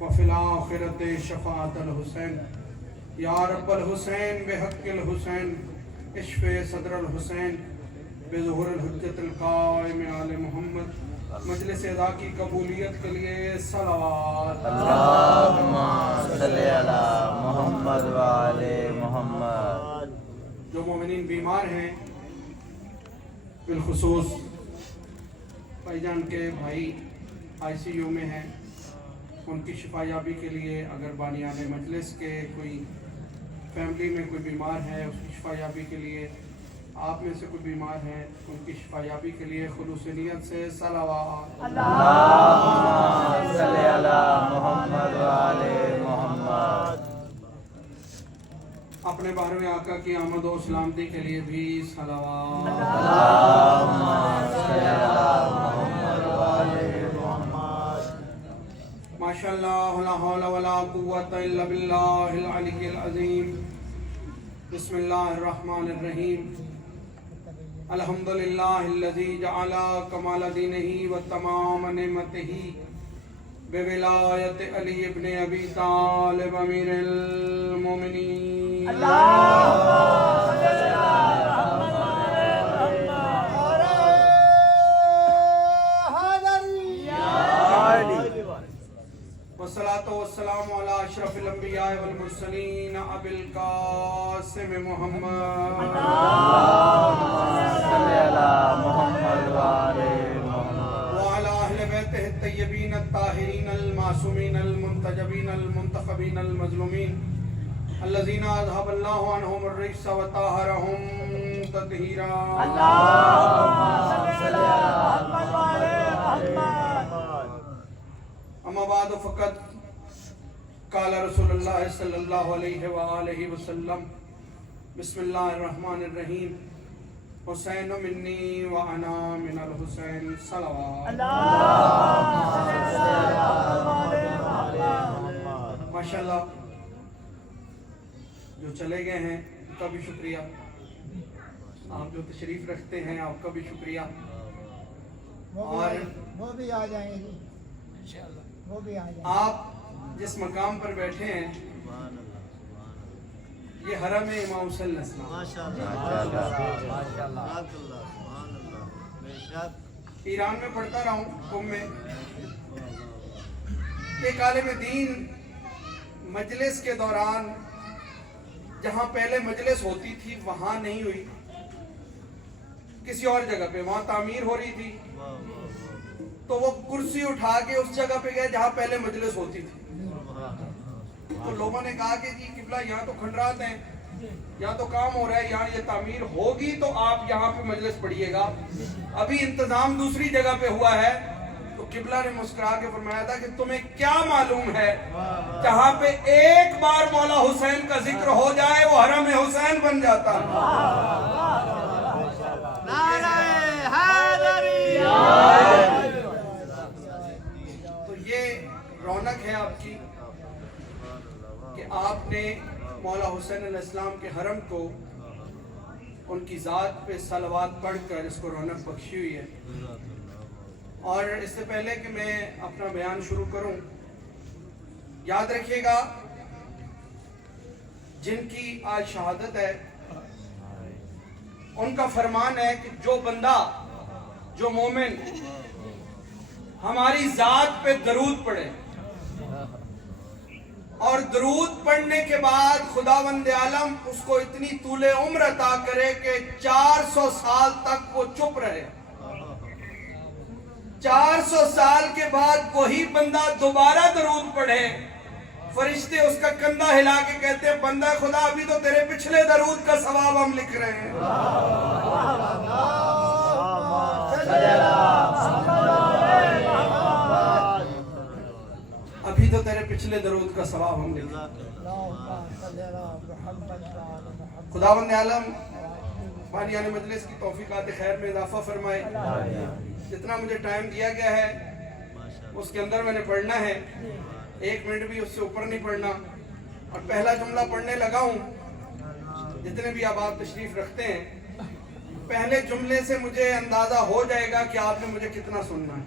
وفی الآخرۃ شفاعۃ الحسین یا رب الحسین بحق الحسین اشف صدر الحسین بظہور الحجت القائم آل محمد۔ مجلس ادا کی قبولیت کے لیے صلوات۔ اللہم صلی علی محمد وآل محمد۔ جو مومنین بیمار ہیں، بالخصوص بھائی جان کے بھائی ICU میں ہیں، ان کی شفا یابی کے لیے اگر بانیان مجلس کے کوئی فیملی میں کوئی بیمار ہے، اس کی شفا یابی کے لیے، آپ میں سے کوئی بیمار ہے، ان کی شفا یابی کے لیے خلوص نیت سے صلوات۔ اللہم صلی علی محمد وآل محمد۔ اپنے 12ویں آقا کی آمد و سلامتی کے لیے بھی صلوات۔ اللہم صلی علی محمد وآل محمد۔ ماشاءاللہ لا حول ولا قوت الا باللہ العلی العظیم۔ بسم اللہ الرحمن الرحیم۔ الحمدللہ الذی جعل کمال دینہ و تمام نعمتہ بولایت علی ابن ابی طالب امیر المومنین۔ والصلاة والسلام علی اشرف الانبیاء والمرسلین ابی القاسم محمد۔ صلی علی محمد وآل محمد۔ وعلى اہل بیتہ الطیبین الطاہرین المعصومین المنتجبین المنتخبین المظلومین الذین اذهب اللہ عنہم الرجس وطہرہم تطہیرا۔ اما بعد فقط قال رسول اللہ صلی اللہ علیہ وآلہ وسلم بسم اللہ الرحمن الرحیم حسین منی وانا من الحسین صلوات۔ ماشاءاللہ جو چلے گئے ہیں ان کا بھی شکریہ، آپ جو تشریف رکھتے ہیں آپ کا بھی شکریہ، اور وہ بھی آ جائیں گی، وہ بھی آ جائیں گی۔ آپ جس مقام پر بیٹھے ہیں یہ حرم امام حسین علیہ السلام، ایران میں پڑھتا رہا ہوں قم میں، ایک عالم دین مجلس کے دوران جہاں پہلے مجلس ہوتی تھی وہاں نہیں ہوئی، کسی اور جگہ پہ، وہاں تعمیر ہو رہی تھی تو وہ کرسی اٹھا کے اس جگہ پہ گئے جہاں پہلے مجلس ہوتی تھی، تو لوگوں نے کہا کہ جی قبلہ یہاں تو کھنڈرات ہیں، یہاں تو کام ہو رہا ہے، یہاں یہ تعمیر ہوگی تو آپ یہاں پہ مجلس پڑھیے گا، ابھی انتظام دوسری جگہ پہ ہوا ہے۔ تو قبلہ نے مسکرا کے فرمایا تھا کہ تمہیں کیا معلوم ہے، جہاں پہ ایک بار مولا حسین کا ذکر ہو جائے وہ حرم حسین بن جاتا ہے۔ تو یہ رونق ہے آپ کی کہ آپ نے مولا حسین علیہ السلام کے حرم کو ان کی ذات پہ صلوات پڑھ کر اس کو رونق بخشی ہوئی ہے۔ اور اس سے پہلے کہ میں اپنا بیان شروع کروں، یاد رکھیے گا جن کی آج شہادت ہے ان کا فرمان ہے کہ جو بندہ، جو مومن ہماری ذات پہ درود پڑھے اور درود پڑھنے کے بعد خداوند عالم اس کو اتنی طول عمر عطا کرے کہ 400 سال تک وہ چپ رہے، 400 سال کے بعد وہی بندہ دوبارہ درود پڑھے، فرشتے اس کا کندھا ہلا کے کہتے ہیں بندہ خدا ابھی تو تیرے پچھلے درود کا ثواب ہم لکھ رہے ہیں، ابھی تو تیرے پچھلے درود کا ثواب ہم لکھ رہے ہیں۔ خداوند عالم بانیان مجلس کی توفیقات خیر میں اضافہ فرمائے، جتنا مجھے ٹائم دیا گیا ہے اس کے اندر میں نے پڑھنا ہے، 1 منٹ بھی اس سے اوپر نہیں پڑھنا، اور پہلا جملہ پڑھنے لگا ہوں، جتنے بھی آپ تشریف رکھتے ہیں پہلے جملے سے مجھے اندازہ ہو جائے گا کہ آپ نے مجھے کتنا سننا ہے۔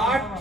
8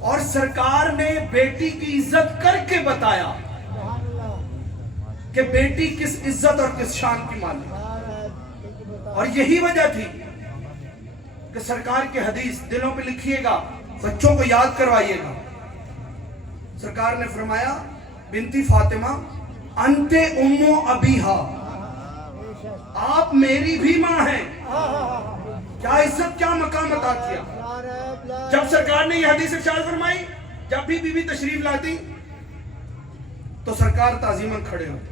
اور سرکار نے بیٹی کی عزت کر کے بتایا سبحان اللہ کہ بیٹی کس عزت اور کس شان کی مالک ہے۔ اور یہی وجہ تھی کہ سرکار کی حدیث دلوں پہ لکھیے گا، بچوں کو یاد کروائیے گا۔ سرکار نے فرمایا بنتی فاطمہ انت امو ابیہا، آپ میری بھی ماں ہیں۔ کیا عزت کیا مقام عطا کیا۔ جب سرکار نے یہ حدیث ارشاد فرمائی، جب بھی بیوی تشریف لاتی تو سرکار تعظیماً کھڑے ہوتے،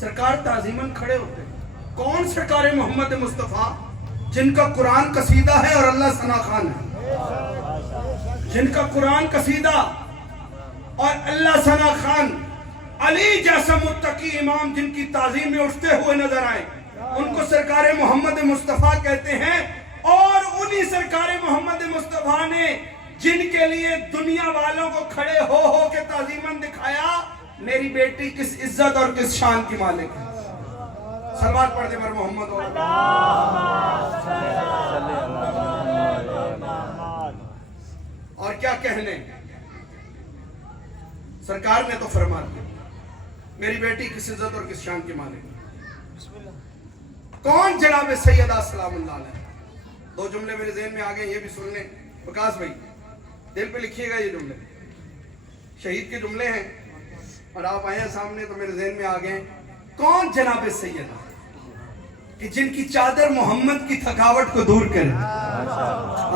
سرکار تعظیماً کھڑے ہوتے۔ کون سرکار محمد مصطفیٰ جن کا قرآن قصیدہ ہے اور اللہ ثنا خوان ہے، جن کا قرآن قصیدہ اور اللہ ثنا خوان، علی جیسا متقی امام جن کی تعظیم میں اٹھتے ہوئے نظر آئے، ان کو سرکار محمد مصطفیٰ کہتے ہیں۔ اور انہی سرکار محمد مصطفیٰ نے جن کے لیے دنیا والوں کو کھڑے ہو کے تعظیماً دکھایا، میری بیٹی کس عزت اور کس شان کی مالک ہے۔ صلوات پڑھ دے مر محمد اور کیا کہنے، سرکار نے تو فرما دیا میری بیٹی کس عزت اور کس شان کی مالک ہے۔ کون جناب سیدہ سلام اللہ علیہ۔ دو جملے میرے ذہن میں آگئے، یہ بھی سن لیں وکاس بھائی، دل پہ لکھیے گا، یہ جملے شہید کے جملے ہیں اور آپ آئے ہیں سامنے تو میرے ذہن میں آگئے۔ کون جناب سیدہ کہ جن کی چادر محمد کی تھکاوٹ کو دور کرے،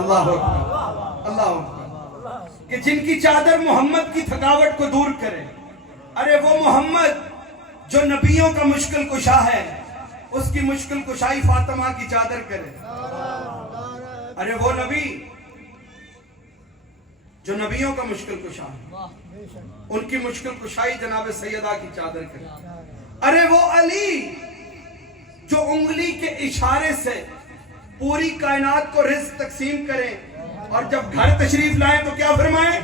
اللہ اکبر اللہ اکبر، کہ جن کی چادر محمد کی تھکاوٹ کو دور کرے۔ ارے وہ محمد جو نبیوں کا مشکل کشا ہے، اس کی مشکل کشائی فاطمہ کی چادر کرے۔ ارے وہ نبی جو نبیوں کا مشکل کشا ہے، ان کی مشکل کشائی جناب سیدہ کی چادر کرے۔ ارے وہ علی جو انگلی کے اشارے سے پوری کائنات کو رزق تقسیم کریں اور جب گھر تشریف لائیں تو کیا فرمائیں،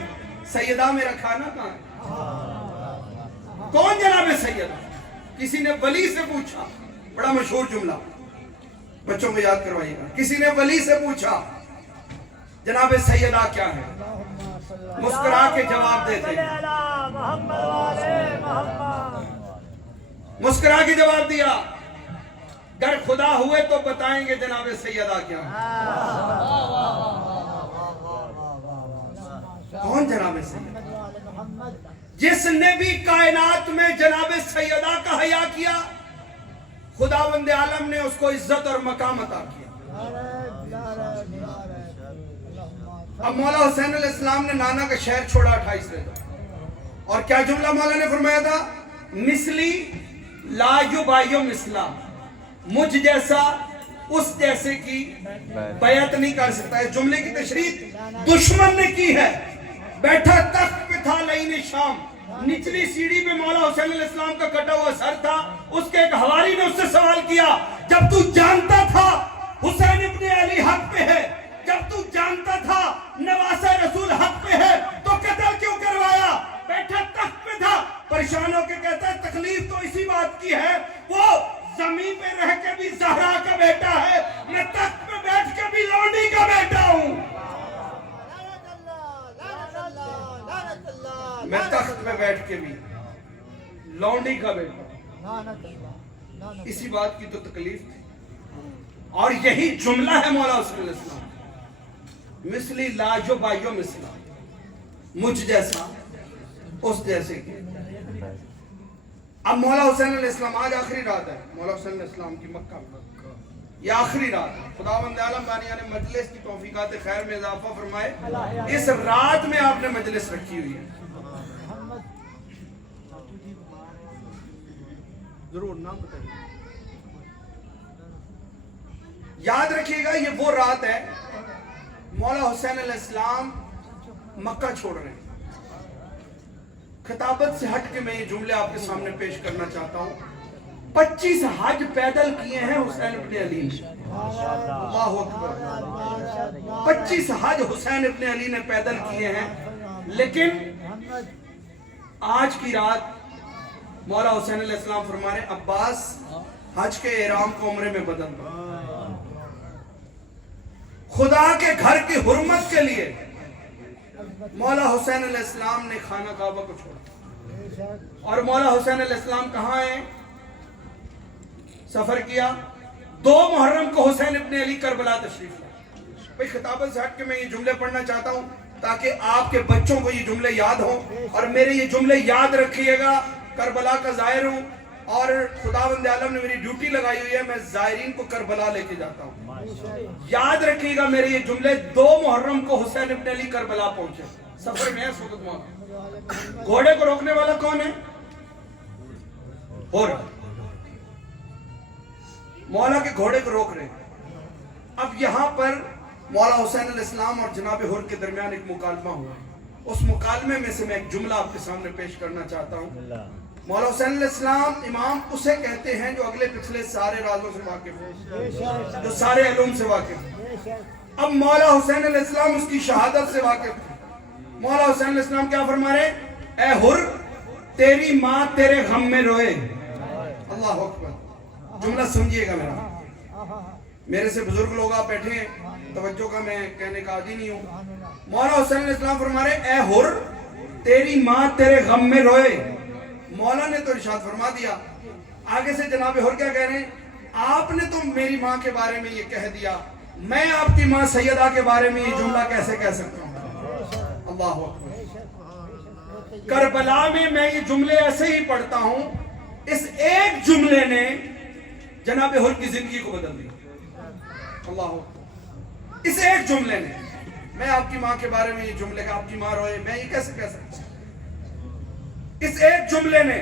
سیدہ میرا کھانا کہاں ہے۔ کون جناب سیدہ؟ کسی نے ولی سے پوچھا، بڑا مشہور جملہ بچوں کو یاد کروائیے گا، کسی نے ولی سے پوچھا جناب سیدہ کیا ہے، مسکرا کے جواب دیتے ہیں، مسکرا کے جواب دیا، گر خدا ہوئے تو بتائیں گے جناب سیدہ کیا ہے۔ کون جناب سیدہ؟ جس نے بھی کائنات میں جناب سیدہ کا حیا کیا، خداوند عالم نے اس کو عزت اور مقام عطا کیا۔ اب مولا حسین علیہ السلام نے نانا کا شہر چھوڑا 28 رضا، اور کیا جملہ مولا نے فرمایا تھا، مثلی لا یبایع مثلا، مجھ جیسا اس جیسے کی بیعت نہیں کر سکتا۔ ہے جملے کی تشریح دشمن نے کی ہے، بیٹھا تخت پہ تھا لعین شام، نچلی سیڑھی پہ مولا حسین علیہ السلام کا کٹا ہوا سر تھا، اس کے ایک حواری نے اس سے سوال کیا، جب تو جانتا تھا حسین ابن علی حق پہ ہے، جب تو جانتا تھا نواسہ رسول حق پہ ہے، تو قتل کیوں کروایا؟ بیٹھا تخت پہ تھا، پریشان ہو کے کہتا ہے تکلیف تو اسی بات کی ہے، وہ زمین پہ رہ کے بھی زہرا کا بیٹا ہے، میں تخت پہ بیٹھ کے بھی لونڈی کا بیٹا ہوں۔ میں تخت پہ بیٹھ کے بھی لونڈی کا بیٹا ہوں۔ اسی بات کی تو تکلیف تھی، اور یہی جملہ ہے مولا حسین علیہ السلام، مثلی لا یبایع مثلا، مجھ جیسا اس جیسے کی۔ اب مولا حسین علیہ السلام، آج آخری رات ہے مولا حسین علیہ السلام کی مکہ میں، یہ آخری رات ہے۔ خداوند عالم بانی نے مجلس کی توفیقات خیر میں اضافہ فرمائے، اس رات میں آپ نے مجلس رکھی ہوئی ہے۔ ضرور نام بتائیے، یاد رکھیے گا یہ وہ رات ہے مولا حسین علیہ السلام مکہ چھوڑ رہے ہیں۔ خطابت سے ہٹ کے میں یہ جملے آپ کے سامنے پیش کرنا چاہتا ہوں۔ 25 حج پیدل کیے ہیں حسین ابن علی نے، اللہ اکبر، 25 حج حسین ابن علی نے پیدل کیے ہیں، لیکن آج کی رات مولا حسین علیہ السلام فرما رہے عباس حج کے احرام کو عمرے میں بدل دو، خدا کے گھر کی حرمت کے لیے مولا حسین علیہ السلام نے خانہ کعبہ کو چھوڑا بے شک اور مولا حسین علیہ السلام کہاں ہیں؟ سفر کیا 2 محرم کو حسین ابن علی کربلا تشریف لائے۔ بھئی خطابت سے ہٹ کے میں یہ جملے پڑھنا چاہتا ہوں تاکہ آپ کے بچوں کو یہ جملے یاد ہوں اور میرے یہ جملے یاد رکھیے گا۔ کربلا کا ظاہر ہوں اور خداوند عالم نے میری ڈیوٹی لگائی ہوئی ہے، میں زائرین کو کربلا لے کے جاتا ہوں۔ یاد رکھیے گا میرے یہ جملے 2 محرم کو حسین ابن علی کربلا پہنچے، سفر میں ہے اس وقت وہاں۔ گھوڑے کو روکنے والا کون ہے؟ ہور مولا کے گھوڑے کو روک رہے ہیں۔ اب یہاں پر مولا حسین علیہ السلام اور جناب ہور کے درمیان ایک مکالمہ ہوا، اس مکالمے میں سے میں ایک جملہ آپ کے سامنے پیش کرنا چاہتا ہوں۔ مولا حسین علیہ السلام امام اسے کہتے ہیں جو اگلے پچھلے سارے رازوں سے واقف ہے، جو سارے علوم سے واقف ہے۔ بے شک اب مولا حسین علیہ السلام اس کی شہادت سے واقف ہے۔ مولا حسین علیہ السلام کیا فرما رہے ہیں؟ اے ہر تیری ماں تیرے غم میں روئے۔ اللہ اکبر، جملہ سمجھیے گا میرا، میرے سے بزرگ لوگ آپ بیٹھے ہیں، توجہ کا میں کہنے کا عادی نہیں ہوں۔ مولا حسین علیہ السلام فرما رہے ہیں اے ہر تیری ماں تیرے غم میں روئے۔ مولا نے تو ارشاد فرما دیا، آگے سے جناب ہر کیا کہہ رہے ہیں؟ آپ نے تو میری ماں کے بارے میں یہ کہہ دیا، میں آپ کی ماں سیدہ کے بارے میں یہ جملہ کیسے کہہ سکتا ہوں؟ اللہ اکبر۔ کربلا میں یہ جملے ایسے ہی پڑھتا ہوں، اس ایک جملے نے جناب ہر کی زندگی کو بدل دیا۔ اللہ اکبر، اس ایک جملے نے، میں آپ کی ماں کے بارے میں یہ جملے کا آپ کی ماں روئے، میں یہ کیسے کہہ سکتا ہوں؟ اس ایک جملے نے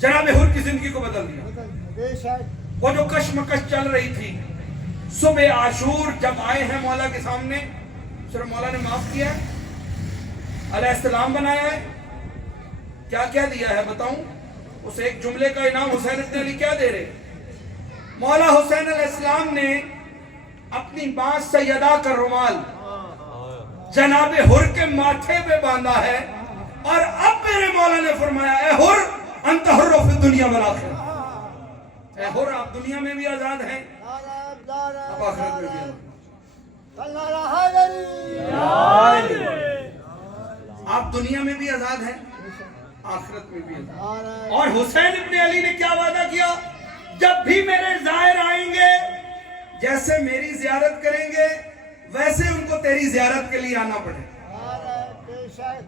جناب ہر کی زندگی کو بدل دیا۔ بے شک وہ جو کشمکش چل رہی تھی، صبح عاشور جب آئے ہیں مولا کے سامنے، صرف مولا نے معاف کیا ہے، علیہ السلام بنایا ہے، کیا کیا دیا ہے بتاؤں؟ اس ایک جملے کا انعام حسین ابن علی کیا دے رہے؟ مولا حسین علیہ السلام نے اپنی ماں سیدہ کا رومال جناب ہر کے ماتھے پہ باندھا ہے، اور اب میرے مولا نے فرمایا اے ہر انت حر فی الدنیا والآخرہ، اے ہر آپ دنیا میں بھی آزاد ہیں، اب آخرت میں بھی آزاد ہیں۔ آپ دنیا میں بھی آزاد ہیں، آخرت میں بھی آزاد۔ اور حسین ابن علی نے کیا وعدہ کیا؟ جب بھی میرے زائر آئیں گے، جیسے میری زیارت کریں گے ویسے ان کو تیری زیارت کے لیے آنا پڑے۔ بے شک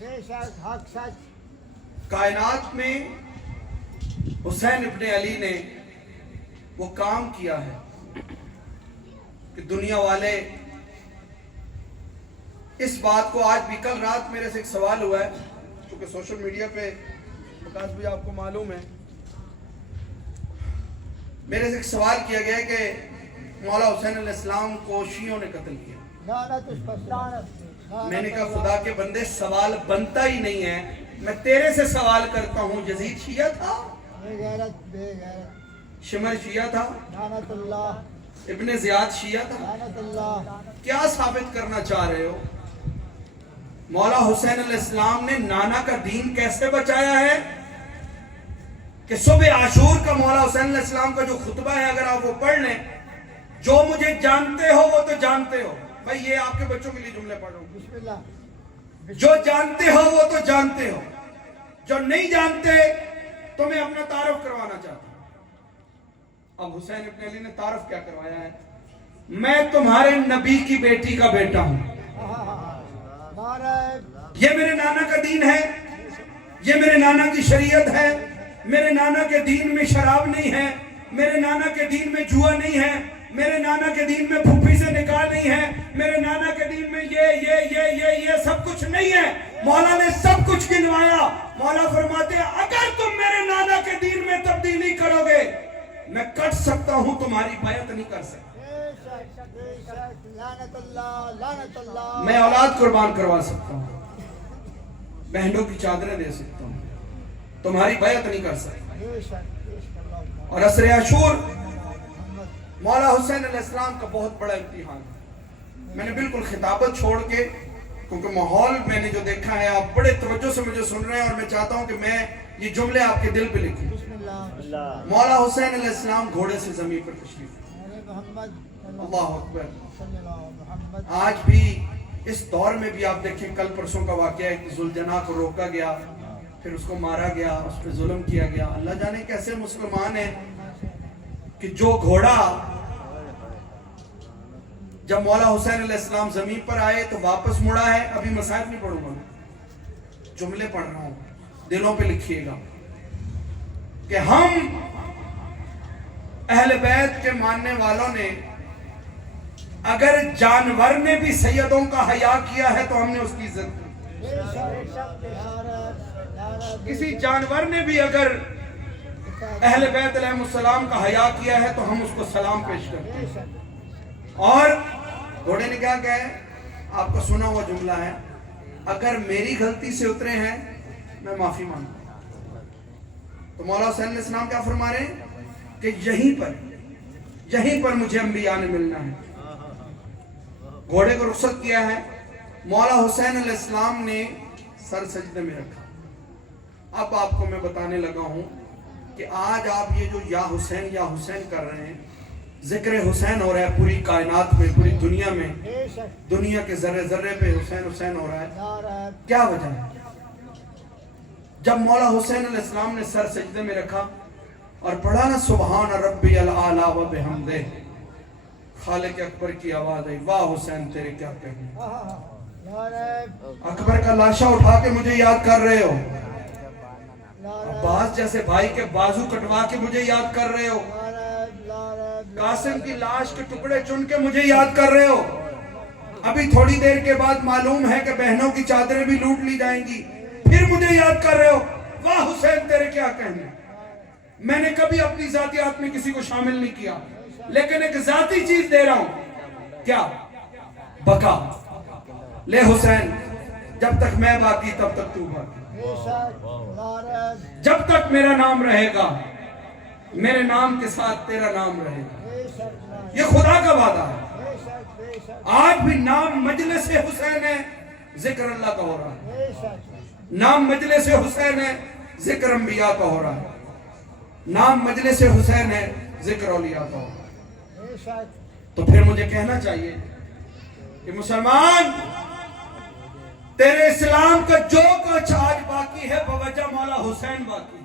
بے شک حق سچ۔ کائنات میں حسین ابن علی نے وہ کام کیا ہے کہ دنیا والے اس بات کو، آج بھی کل رات میرے سے ایک سوال ہوا ہے، کیونکہ سوشل میڈیا پہ وکاس بھی آپ کو معلوم ہے، میرے سے ایک سوال کیا گیا ہے کہ مولا حسین علیہ السلام کو شیعوں نے قتل کیا۔ لعنت اس پر، لعنت۔ میں نے کہا خدا کے بندے سوال بنتا ہی نہیں ہے، میں تیرے سے سوال کرتا ہوں، یزید شیعہ تھا؟ بے غیرت بے غیرت، شمر شیعہ تھا؟ لعنت اللہ، ابن زیاد شیعہ تھا؟ لعنت اللہ۔ کیا ثابت کرنا چاہ رہے ہو؟ مولا حسین علیہ السلام نے نانا کا دین کیسے بچایا ہے کہ صبح عاشور کا مولا حسین علیہ السلام کا جو خطبہ ہے اگر آپ وہ پڑھ لیں، جو مجھے جانتے ہو وہ تو جانتے ہو، بھائی یہ آپ کے بچوں کے لیے جملے پڑھ رہا ہوں، بسم اللہ۔ جو جانتے ہو وہ تو جانتے ہو، جو نہیں جانتے تو میں اپنا تعارف کروانا چاہتا ہوں۔ اب حسین ابن علی نے تعارف کیا کروایا ہے؟ میں تمہارے نبی کی بیٹی کا بیٹا ہوں، یہ میرے نانا کا دین ہے، یہ میرے نانا کی شریعت ہے، میرے نانا کے دین میں شراب نہیں ہے، میرے نانا کے دین میں جوا نہیں ہے، میرے نانا کے دین میں پھوپھی سے نکاح نہیں ہے، میرے نانا کے دین میں یہ سب کچھ نہیں ہے۔ مولا نے سب کچھ گنوایا۔ مولا فرماتے ہیں اگر تم میرے نانا کے دین میں تبدیلی کرو گے میں کٹ سکتا ہوں، تمہاری بیعت نہیں کر سکتا، لعنت اللہ، لعنت اللہ۔ میں اولاد قربان کروا سکتا ہوں، بہنوں کی چادریں دے سکتا ہوں، تمہاری بیعت نہیں کر سکتا۔ بے شک بے شک اللہ۔ اور عصر عاشور مولا حسین علیہ السلام کا بہت بڑا امتحان ہے۔ میں نے بالکل خطابت چھوڑ کے، کیونکہ ماحول میں نے جو دیکھا ہے، آپ بڑے توجہ سے مجھے سن رہے ہیں اور میں چاہتا ہوں کہ میں یہ جملے آپ کے دل پہ لکھوں۔ بسم اللہ۔ مولا حسین علیہ السلام گھوڑے سے زمین پر تشریف، محمد اللہ اکبر۔ صلی اللہ محمد۔ آج بھی اس دور میں بھی آپ دیکھیں کل پرسوں کا واقعہ ہے کہ ذوالجناح کو روکا گیا، پھر اس کو مارا گیا، اس پہ ظلم کیا گیا. اللہ جانے کیسے مسلمان ہیں کہ جو گھوڑا جب مولا حسین علیہ السلام زمین پر آئے تو واپس مڑا ہے. ابھی مصائب نہیں پڑھوں گا، جملے پڑھ رہا ہوں، دلوں پہ لکھیے گا کہ ہم اہل بیت کے ماننے والوں نے اگر جانور نے بھی سیدوں کا حیا کیا ہے تو ہم نے اس کی عزت کی. کسی جانور نے بھی اگر اہل بیت علیہ السلام کا حیا کیا ہے تو ہم اس کو سلام پیش کرتے ہیں. اور گھوڑے نے کیا کہا ہے؟ آپ کو سنا ہوا جملہ ہے، اگر میری غلطی سے اترے ہیں میں معافی مانگتا ہوں. تو مولا حسین علیہ السلام کیا فرما رہے ہیں کہ یہیں پر مجھے انبیاء نے ملنا ہے. گھوڑے کو رخصت کیا ہے، مولا حسین علیہ السلام نے سر سجدے میں رکھا. اب آپ کو میں بتانے لگا ہوں کہ آج آپ یہ جو یا حسین کر رہے ہیں، ذکر حسین ہو رہا ہے پوری کائنات میں، پوری دنیا میں، دنیا کے ذرے ذرے پہ حسین ہو رہا ہے. کیا وجہ ہے؟ جب مولا حسین علیہ السلام نے سر سجدے میں رکھا اور پڑھا نا سبحان ربی الاعلی و بحمدہ، خالق اکبر کی آواز آئی، واہ حسین تیرے کیا کہنے. اکبر کا لاشا اٹھا کے مجھے یاد کر رہے ہو، عباس جیسے بھائی کے بازو کٹوا کے مجھے یاد کر رہے ہو، قاسم کی لاش کے ٹکڑے چن کے مجھے یاد کر رہے ہو. ابھی تھوڑی دیر کے بعد معلوم ہے کہ بہنوں کی چادریں بھی لوٹ لی جائیں گی، پھر مجھے یاد کر رہے ہو، واہ حسین تیرے کیا کہنے. میں نے کبھی اپنی ذاتیات میں کسی کو شامل نہیں کیا، لیکن ایک ذاتی چیز دے رہا ہوں، کیا؟ بقا. لے حسین، جب تک میں باقی تب تک تو باقی، جب تک میرا نام رہے گا میرے نام کے ساتھ تیرا نام رہے گا. یہ خدا کا وعدہ ہے. آج بھی نام مجلس حسین ہے، ذکر اللہ کا ہو رہا ہے. نام مجلس حسین ہے، ذکر انبیاء کا ہو رہا ہے. نام مجلس حسین ہے، ذکر اولیاء کا ہو رہا ہے. تو پھر مجھے کہنا چاہیے کہ مسلمان، تیرے اسلام کا جو کچھ آج باقی ہے بوجہ مولا حسین باقی ہے.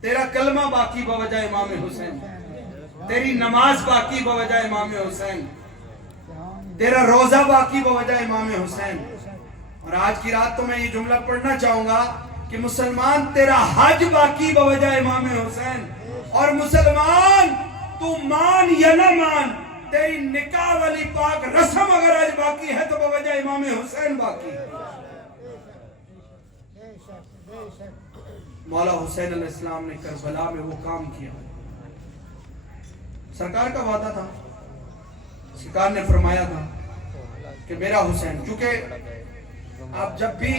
تیرا کلمہ باقی بوجہ امام حسین، تیری نماز باقی بوجہ امام حسین، تیرا روزہ باقی بوجہ امام حسین. اور آج کی رات تو میں یہ جملہ پڑھنا چاہوں گا کہ مسلمان، تیرا حج باقی بوجہ امام حسین. اور مسلمان، تو مان یا نہ مان، تیری نکاح والی پاک رسم اگر آج باقی ہے تو بوجہ امام حسین باقی ہے. مولا حسین علیہ السلام نے کربلا میں وہ کام کیا. سرکار کا وعدہ تھا، سرکار نے فرمایا تھا کہ میرا حسین، کیونکہ آپ جب بھی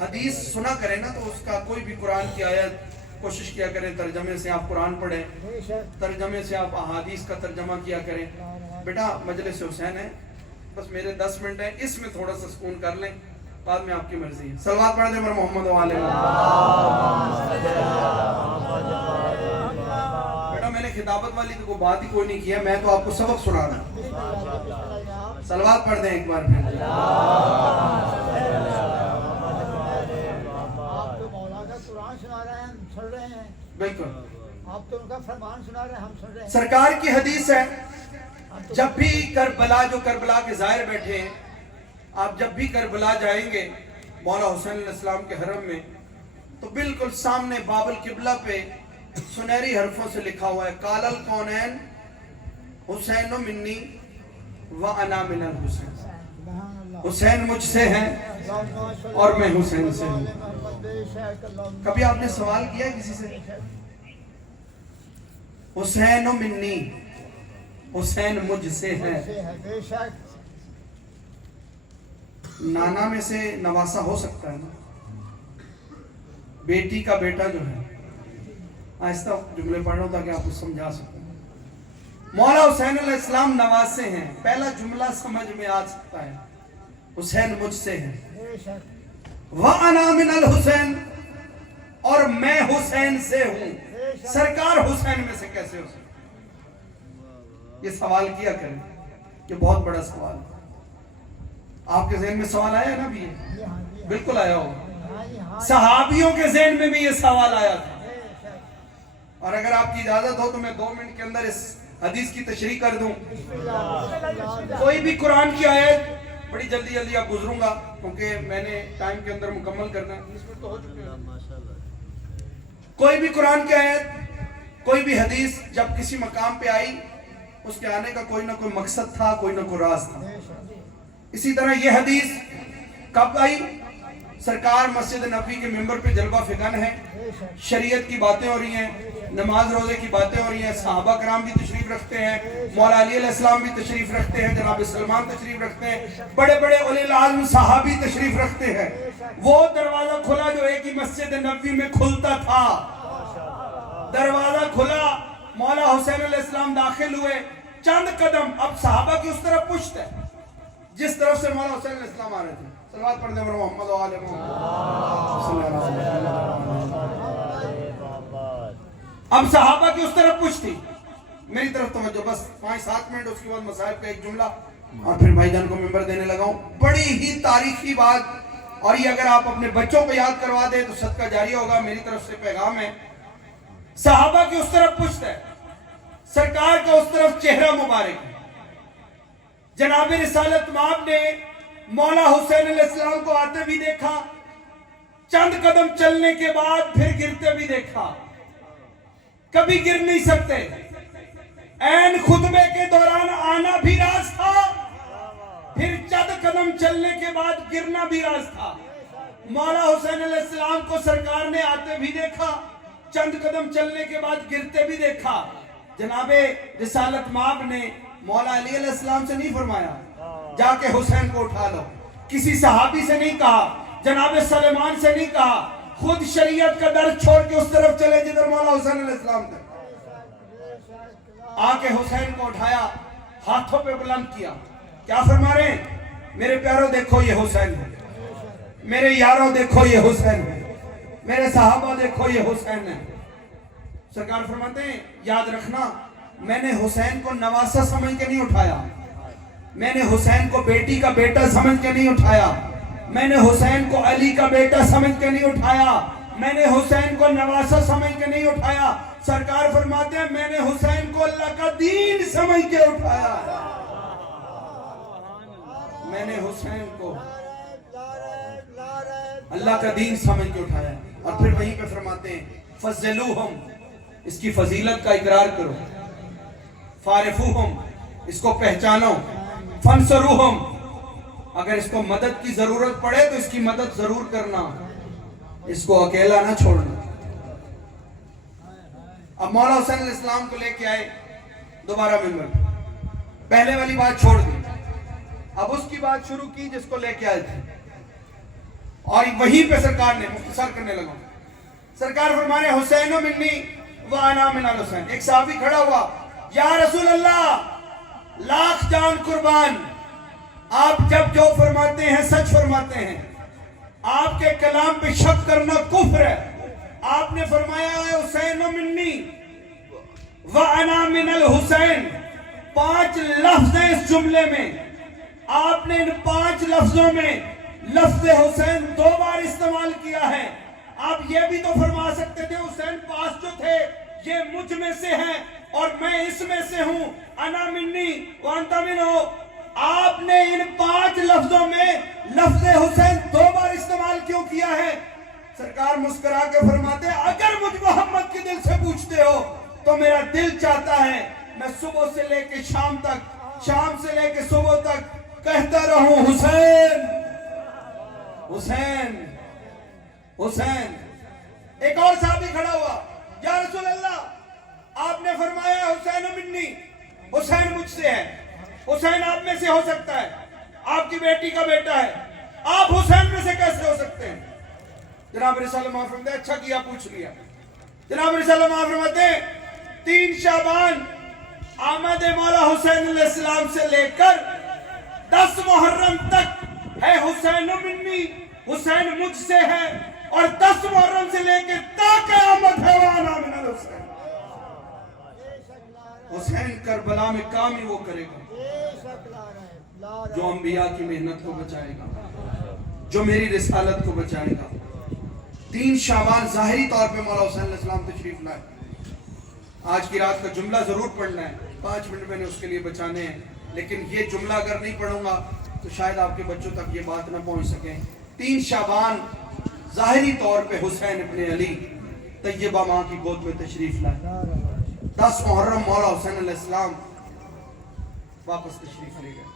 حدیث سنا کریں نا تو اس کا کوئی بھی قرآن کی آیت کوشش کیا کریں ترجمے سے آپ قرآن پڑھیں، ترجمے سے آپ احادیث کا ترجمہ کیا کریں. بیٹا مجلس حسین ہے، بس میرے 10 منٹ ہیں، اس میں تھوڑا سا سکون کر لیں، بعد میں آپ کی مرضی ہے. صلوات پڑھ دیں محمد و آلہ محمد. بیٹا میں نے خطابت والی تو کوئی بات ہی کوئی نہیں کیا، میں تو آپ کو سبق سنا رہا ہوں. صلوات پڑھ دیں ایک بار پھر. بالکل، آپ تو ان کا فرمان سنا رہے ہیں، ہم سن رہے ہیں. سرکار کی حدیث ہے، جب بھی کربلا، جو کربلا کے ظاہر بیٹھے ہیں، آپ جب بھی کربلا جائیں گے مولا حسین علیہ السلام کے حرم میں، تو بالکل سامنے باب القبلہ پہ سنہری حرفوں سے لکھا ہوا ہے، قال الکونین حسین منی وانا من الحسین. حسین مجھ سے ہیں اور میں حسین سے ہوں. کبھی آپ نے سوال کیا کسی سے؟ حسین منی، حسین مجھ سے ہے. نانا میں سے نواسا ہو سکتا ہے نا، بیٹی کا بیٹا جو ہے. آہستہ جملے پڑھ رہا ہوں تاکہ آپ کو سمجھا سکوں. مولا حسین علیہ السلام نواسے ہیں. پہلا جملہ سمجھ میں آ سکتا ہے، حسین مجھ سے ہے. وَأَنَا مِنَ الْحُسَيْن، اور میں حسین سے ہوں. سرکار حسین میں سے کیسے ہو سکتا؟ یہ سوال کیا کریں. یہ بہت بڑا سوال ہے. آپ کے ذہن میں سوال آیا نا بھی یہ؟ جی ہاں جی ہاں بالکل آیا ہو. ہاں جی ہاں صحابیوں کے ذہن میں بھی یہ سوال آیا تھا. بے شک. اور اگر آپ کی اجازت ہو تو میں 2 منٹ کے اندر اس حدیث کی تشریح کر دوں. بسم اللہ. کوئی بھی قرآن کی آیت بڑی جلدی جلدی آپ گزروں گا کیونکہ میں نے ٹائم کے اندر مکمل کرنا ہے. 20 منٹ تو ہو چکے ہیں. کوئی بھی قرآن کی آیت کوئی بھی حدیث جب کسی مقام پہ آئی اس کے آنے کا کوئی نہ کوئی مقصد تھا, کوئی نہ کوئی راز تھا. بے شک. اسی طرح یہ حدیث کب آئی؟ سرکار مسجد نبوی کے ممبر پہ جلوہ فغن ہے, بے شک. شریعت کی باتیں ہو رہی ہیں, نماز روزے کی باتیں ہو رہی ہیں, صحابہ کرام بھی تشریف رکھتے ہیں, مولا علی علیہ السلام بھی تشریف رکھتے ہیں, جناب سلمان تشریف رکھتے ہیں, بڑے بڑے اولی العزم صحابی تشریف رکھتے ہیں. وہ دروازہ کھلا جو ایک ہی مسجد نبوی میں کھلتا تھا, دروازہ کھلا, مولا حسین علیہ السلام داخل ہوئے, چند قدم, اب صحابہ کی اس طرف پشت ہے جس طرف سے مولا حسین علیہ السلام آ رہے تھے. صلوات پڑھ دیں محمد و آل محمد. اب صحابہ کی اس طرف پشت تھی. میری طرف توجہ, بس 5-7 منٹ, اس کے بعد مصائب کا ایک جملہ اور پھر بھائی جان کو ممبر دینے لگا ہوں. بڑی ہی تاریخی بات, اور یہ اگر آپ اپنے بچوں کو یاد کروا دیں تو صدقہ جاری ہوگا. میری طرف سے پیغام ہے, صحابہ کی اس طرف پشت ہے, سرکار کا اس طرف چہرہ مبارک ہے. جناب رسالت مآب نے مولا حسین علیہ السلام کو آتے بھی دیکھا, چند قدم چلنے کے بعد پھر گرتے بھی دیکھا. کبھی گر نہیں سکتے. این خطبے کے دوران آنا بھی راز تھا, پھر چند قدم چلنے کے بعد گرنا بھی راز تھا. مولا حسین علیہ السلام کو سرکار نے آتے بھی دیکھا, چند قدم چلنے کے بعد گرتے بھی دیکھا. جناب رسالت مآب نے مولا علی علیہ السلام سے نہیں فرمایا جا کے حسین کو اٹھا لو, کسی صحابی سے نہیں کہا, جناب سلیمان سے نہیں کہا, خود شریعت کا درد چھوڑ کے اس طرف چلے جدھر مولا حسین علیہ السلام تھے. آ کے حسین کو اٹھایا, ہاتھوں پہ بلند کیا. کیا فرما رہے ہیں؟ میرے پیاروں دیکھو یہ حسین ہے, میرے یاروں دیکھو یہ حسین ہے, میرے صحابہ دیکھو یہ حسین ہے. سرکار فرماتے ہیں یاد رکھنا, میں نے حسین کو نواسا سمجھ کے نہیں اٹھایا, میں نے حسین کو بیٹی کا بیٹا سمجھ کے نہیں اٹھایا, میں نے حسین کو علی کا بیٹا سمجھ کے نہیں اٹھایا, میں نے حسین کو نواسا سمجھ کے نہیں اٹھایا. سرکار فرماتے ہیں میں نے حسین کو اللہ کا دین سمجھ کے اٹھایا, میں نے حسین کو اللہ کا دین سمجھ کے اٹھایا. اور پھر وہیں پہ فرماتے ہیں فضلوہم, اس کی فضیلت کا اقرار کرو, فارفوہم, اس کو پہچانو, فانصروہم, اگر اس کو مدد کی ضرورت پڑے تو اس کی مدد ضرور کرنا, اس کو اکیلا نہ چھوڑنا. اب مولا حسین علیہ السلام کو لے کے آئے دوبارہ ممبر, پہلے والی بات چھوڑ دی, اب اس کی بات شروع کی جس کو لے کے آئے تھے, اور وہیں پہ سرکار نے مختصر کرنے لگا. سرکار فرمانے حسین منی وانا من الحسین. ایک صحابی کھڑا ہوا, یا رسول اللہ لاکھ جان قربان, آپ جب جو فرماتے ہیں سچ فرماتے ہیں, آپ کے کلام پہ شک کرنا کفر ہے. آپ نے فرمایا ہے حسین منی وانا من الحسین, 5 لفظ ہیں اس جملے میں. آپ نے ان 5 لفظوں میں لفظ حسین 2 بار استعمال کیا ہے. آپ یہ بھی تو فرما سکتے تھے حسین پاس جو تھے یہ مجھ میں سے ہیں اور میں اس میں سے ہوں, انا منی وانت منو. آپ نے ان 5 لفظوں میں لفظ حسین 2 بار استعمال کیوں کیا ہے؟ سرکار مسکرا کے فرماتے ہیں اگر مجھ محمد کے دل سے پوچھتے ہو تو میرا دل چاہتا ہے میں صبح سے لے کے شام تک, شام سے لے کے صبح تک کہتا رہوں حسین حسین حسین. ایک اور صحابی کھڑا ہوا, یا رسول اللہ آپ نے فرمایا حسین منی, حسین مجھ سے ہے, حسین آپ میں سے ہو سکتا ہے, آپ کی بیٹی کا بیٹا ہے, آپ حسین میں سے کیسے ہو سکتے ہیں؟ جناب رسالہ مآب فرماتے ہیں اچھا کیا پوچھ لیا. جناب رسالہ مآب فرماتے ہیں 3 شعبان آمد مولا حسین علیہ السلام سے لے کر 10 محرم تک ہے حسین منی, حسین مجھ سے ہے, اور 10 محرم سے لے کے تا قیامت ہے وانا من الحسین. حسین کربلا میں کام ہی وہ کرے گا. جو انبیاء کی محنت کو بچائے گا, جو میری رسالت کو بچائے گا. 3 شعبان ظاہری طور پہ مولا حسین علیہ السلام تشریف لائے. آج کی رات کا جملہ ضرور پڑھنا ہے, 5 منٹ میں نے اس کے لیے بچانے ہیں, لیکن یہ جملہ اگر نہیں پڑھوں گا تو شاید آپ کے بچوں تک یہ بات نہ پہنچ سکیں. 3 شعبان ظاہری طور پہ حسین ابن علی طیبہ ماں کی گود میں تشریف لائے. 10 محرم مولا حسین علیہ السلام واپس تشریف لے گئے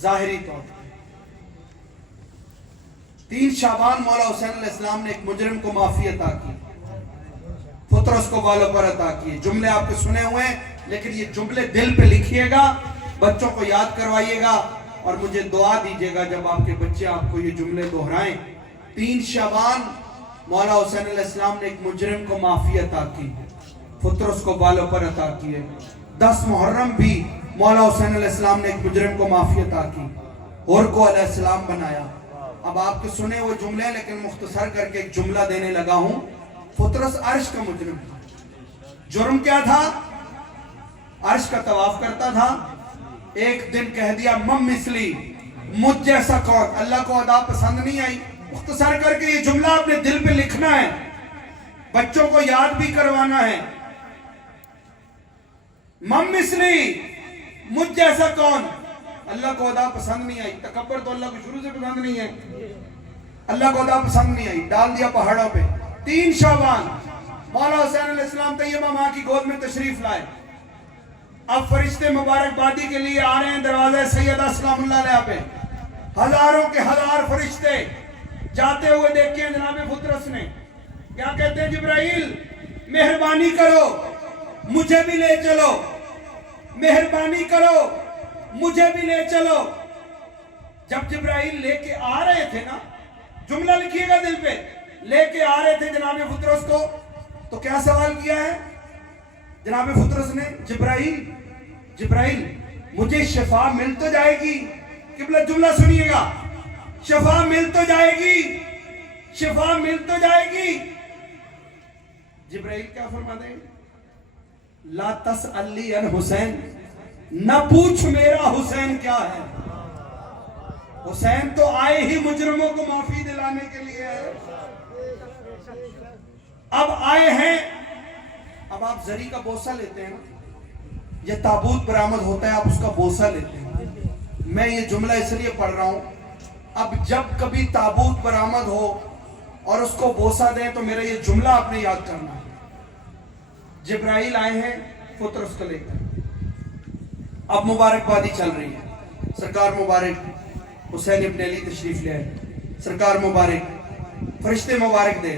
ظاہری طور پہ. 3 شعبان مولا حسین علیہ السلام نے ایک مجرم کو معافی عطا کی, پترس کو بالوں پر عطا کیے. جملے آپ کے سنے ہوئے ہیں, لیکن یہ جملے دل پہ لکھیے گا, بچوں کو یاد کروائیے گا, اور مجھے دعا دیجیے گا جب آپ کے بچے آپ کو یہ جملے دہرائیں. 3 شعبان مولا حسین علیہ السلام نے ایک مجرم کو معافی عطا کی, پترس کو بالوں پر عطا کیے. 10 محرم بھی مولا حسین علیہ السلام نے ایک مجرم کو معافی عطا کی, اور کو علیہ السلام بنایا. اب آپ کے سنے ہوئے جملے, لیکن مختصر کر کے ایک جملہ دینے لگا ہوں. پترس عرش کا مجرم تھا. جرم کیا تھا؟ عرش کا طواف کرتا تھا. ایک دن کہہ دیا مم مثلی, مجھ جیسا کون. اللہ کو ادا پسند نہیں آئی. مختصر کر کے یہ جملہ اپنے دل پہ لکھنا ہے, بچوں کو یاد بھی کروانا ہے. مم مثلی, مجھ جیسا کون. اللہ کو ادا پسند نہیں آئی. تکبر تو اللہ کو شروع سے پسند نہیں ہے. اللہ کو ادا پسند نہیں آئی, ڈال دیا پہاڑوں پہ. 3 شعبان مولا حسین علیہ السلام طیبہ ماں کی گود میں تشریف لائے. اب فرشتے مبارکبادی کے لیے آ رہے ہیں دروازہ سیدہ سلام اللہ علیہ پہ. ہزاروں کے ہزار فرشتے جاتے ہوئے دیکھیں جناب پترس نے. کیا کہتے ہیں؟ جبرائیل مہربانی کرو مجھے بھی لے چلو, مہربانی کرو مجھے بھی لے چلو. جب جبرائیل لے کے آ رہے تھے نا, جملہ لکھیے گا دل پہ, لے کے آ رہے تھے جناب پترس کو, تو کیا سوال کیا ہے جناب پترس نے؟ جبرائیل مجھے شفا مل تو جائے گی. قبلہ جملہ سنیے گا, شفا مل تو جائے گی, شفا مل تو جائے گی. جبرائیل کیا فرما دیں؟ لا تسألی عن حسین, نہ پوچھ میرا حسین کیا ہے. حسین تو آئے ہی مجرموں کو معافی دلانے کے لیے ہے. اب آئے ہیں, اب آپ زری کا بوسہ لیتے ہیں, یہ تابوت برآمد ہوتا ہے, آپ اس کا بوسہ لیتے ہیں. میں یہ جملہ اس لیے پڑھ رہا ہوں, اب جب کبھی تابوت برآمد ہو اور اس کو بوسہ دیں تو میرا یہ جملہ آپ نے یاد کرنا ہے. جبرائیل آئے ہیں پترس کو لے کر, اب مبارکبادی چل رہی ہے. سرکار مبارک حسین ابن علی تشریف لے آئے, سرکار مبارک فرشتے مبارک دے.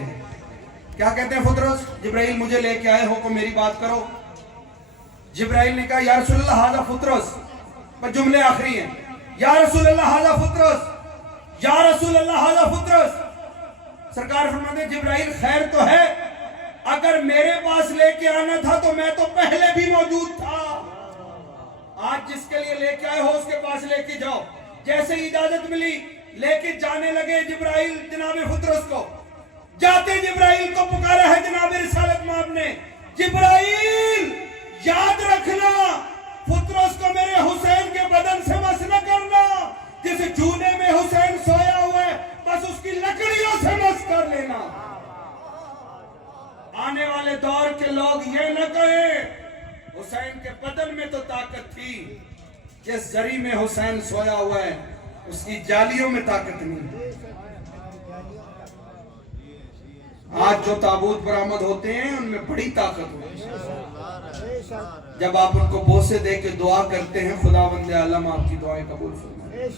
کیا کہتے ہیں پترس؟ جبرائیل مجھے لے کے آئے ہو کو میری بات کرو. جبرائیل نے کہا یا رسول اللہ ھذا پترس, پر جملے آخری ہیں, یا رسول اللہ ھذا پترس, یا رسول اللہ ھذا پترس. سرکار فرماتے ہیں جبرائیل خیر تو ہے, اگر میرے پاس لے کے آنا تھا تو میں تو پہلے بھی موجود تھا. آج جس کے لیے لے کے آئے ہو اس کے پاس لے کے جاؤ. جیسے اجازت ملی لے کے جانے لگے جبرائیل جناب پترس کو. جاتے جبرائیل کو پکارا ہے جناب رسالت مآب نے, جبرائیل یاد رکھنا پترس کو میرے حسین کے بدن سے مس نہ کرنا. جس جونے میں حسین سویا ہوا ہے بس اس کی لکڑیوں سے مس کر لینا. آنے والے دور کے لوگ یہ نہ کہیں حسین کے بدن میں تو طاقت تھی, جس زری میں حسین سویا ہوا ہے اس کی جالیوں میں طاقت نہیں. آج جو تابوت برآمد ہوتے ہیں ان میں بڑی طاقت ہوتی ہے. جب آپ ان کو بوسے دے کے دعا کرتے ہیں خدا بند عالم آپ کی دعائیں قبول فرمائے.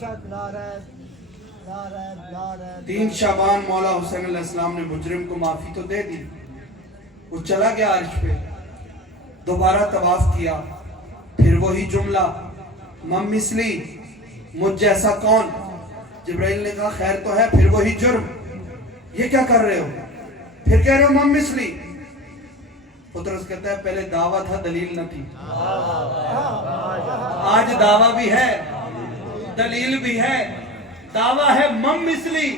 3 شعبان مولا حسین علیہ السلام نے مجرم کو معافی تو دے دی, وہ چلا گیا عرش پہ, دوبارہ طواف کیا, پھر وہی جملہ مم مثلی, مجھ جیسا کون. جبرائیل نے کہا خیر تو ہے, پھر وہی جرم, یہ کیا کر رہے ہو؟ پھر کہہ رہے ہو مم مثلی. پترس کہتا ہے پہلے دعویٰ تھا دلیل نہ تھی, آج دعویٰ بھی ہے دلیل بھی ہے. دعویٰ ہے مم مثلی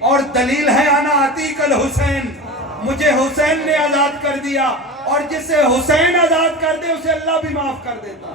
اور دلیل ہے انا عتیق الحسین, مجھے حسین نے آزاد کر دیا, اور جسے حسین آزاد کر دے اسے اللہ بھی معاف کر دیتا.